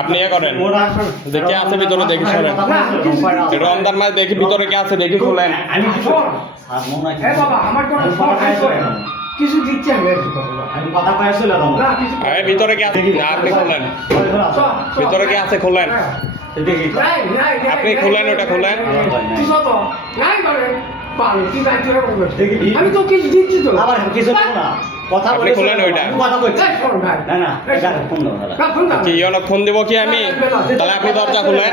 আপনি এ করেন দেখে আছে ভিতরে দেখি সরেন রমজান মাস দেখি ভিতরে কে আছে দেখি খোলেন আমি বাবা আমার কোনো কিছু দিচ্ছে আমি কথা কয়েছিল ভিতরে কে আছে আপনি খোলেন ভিতরে কে আছে খোলেন আপনি খোলেন ওটা খোলেন আমি তো কিছু দিচ্ছি তো আবার কিছু না কথা আপনি খোলেন ওইটা কথা কইছি না না এটা ফোন দাও কি অনেক ফোন দেবো কি আমি তাহলে আপনি দরজা খুলেন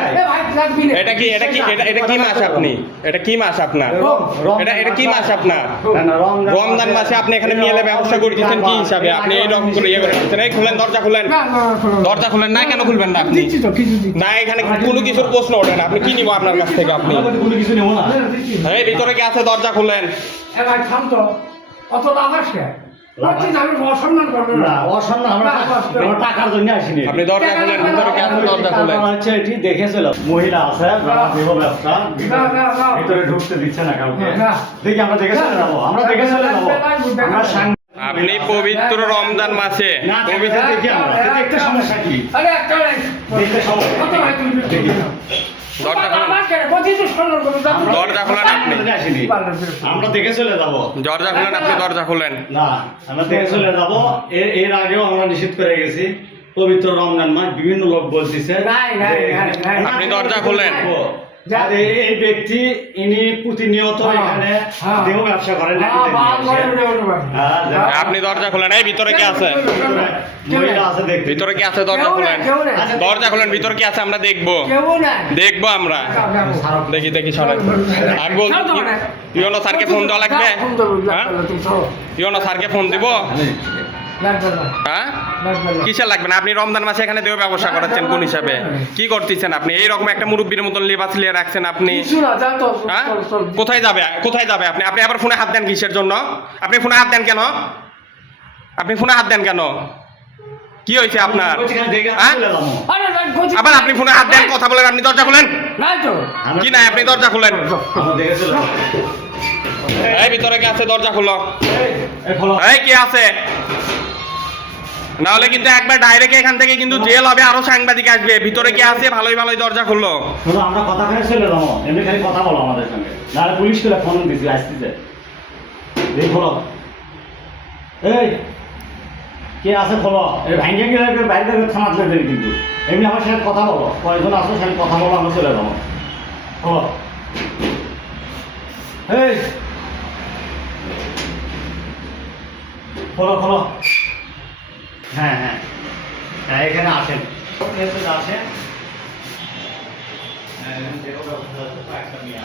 এটা কি কি মাস আপনি এটা কি মাস আপনার এটা কি মাস আপনার রমজান মাসে আপনি এখানে মেলে ব্যবসা করে দিচ্ছেন কি হিসাবে আপনি এইরকম করে ইয়ে করে দিচ্ছেন এই খুলেন দরজা খুলেন না কেন খুলবেন না আপনি না এখানে কোনো কিছুর প্রশ্ন ওঠে না আপনি কি নিব আপনার কাছ থেকে আপনি কোনো কিছু নেব না এই ভিতরে কি আছে দরজা খুলেন ভাই থাম তো অত লাভ আসে অসম্মান করবে না অসম্মান আমরা টাকার জন্য আসিনি আপনি দরজা খুলেন ভিতরে কি আছে দরজা খুলেন হচ্ছে এটি দেখেছিল মহিলা আছে যারা দেহ ব্যবসা ভিতরে ঢুকতে দিচ্ছে না কাউকে দেখি আমরা দেখে চলে যাবো আমরা আপনি পবিত্র রমজান মাসে পবিত্র দেখি আমরা দেখতে সমস্যা কি আরে একটা দেখতে সমস্যা কত ভাই তুমি দরজা খুলেন আপনি আমরা দেখে চলে যাবো দরজা খুলেন আপনি দরজা খুলেন না আমরা দেখে চলে যাবো এর আগেও আমরা নিষেধ করে গেছি পবিত্র রমজান মাস বিভিন্ন লোক বলতেছে আপনি দরজা খুলেন এই ব্যক্তি ইনি প্রতিনিয়ত এখানে দেহ ব্যবসা করেন আপনি দরজা খুলেন এই ভিতরে কি আছে ভিতরে কি আছে দরজা খুলেন ভিতরে কি আছে আমরা দেখবো আমরা দেখি সবাই আমি বলছি ইউনো স্যারকে ফোন দেওয়া লাগবে ইউনো স্যারকে ফোন দিব হ্যাঁ কিসের লাগবে না আপনি রমজান মাসে এখানে দেহ ব্যবসা করাচ্ছেন কোন হিসাবে কি করতেছেন আপনি এইরকম একটা মুরব্বীর মতন লেবাস লিয়ে রাখছেন আপনি হ্যাঁ কোথায় যাবে আপনি আবার ফোনে হাত দেন কিসের জন্য আপনি ফোনে হাত দেন কেন কি হয়েছে আপনার আবার আপনি ফোনে হাত দেন কথা বলেন আপনি দরজা খুলেন কি না আপনি দরজা খুলেন এই ভিতরে কি আছে দরজা খুলো এই কি আছে নাহলে কিন্তু একবার ডাইরেক্ট এখান থেকে কিন্তু জেল হবে আরো সাংবাদিক আসবে ভিতরে কি আছে ভালোই দরজা খুললো আমরা কথা বলে চলে যাবো এমনি খালি কথা বলো আমাদের সঙ্গে নাহলে পুলিশ করে ফোন দিছি আসতেছে এই খোলো এই কে আছে খোলো এই ভাঙ্গে গেলে বাইরে থামাত লাগবে কিন্তু এমনি আমার সাথে কথা বলো কয়েকজন আসো সাথে কথা বলো আমরা চলে যাবো খোলো এই খোলো হ্যাঁ এখানে আসেন আসেন একটা নিয়ে